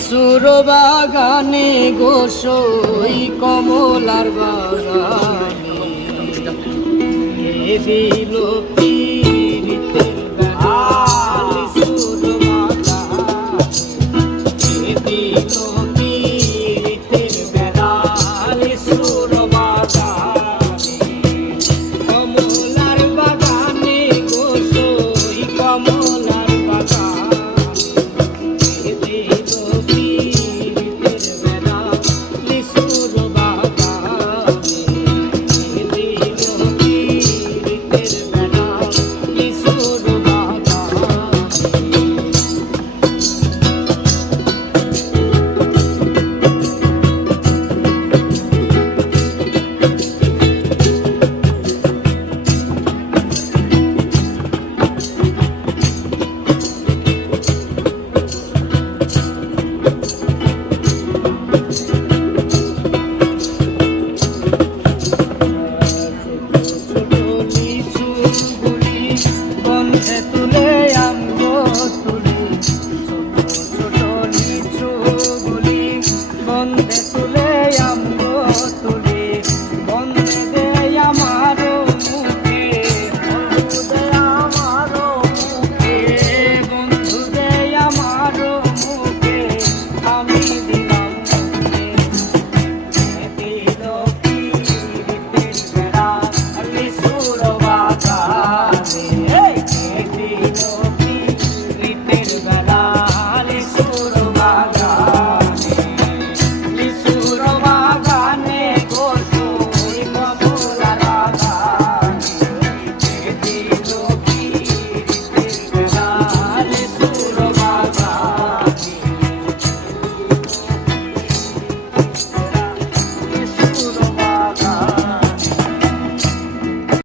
লিচুর বাগানে গোসই কমলার বাগানে। দিল লিচুর বাগানে। দিল বন্ধে তুলে আমগো তুলি বন্ধে দে আমারো মুখে বন্ধু দে আমারো মুখে। বন্ধু দে আমারো মুখে, আমি দিলাম দিল কি রিতে সুর বাবা দিল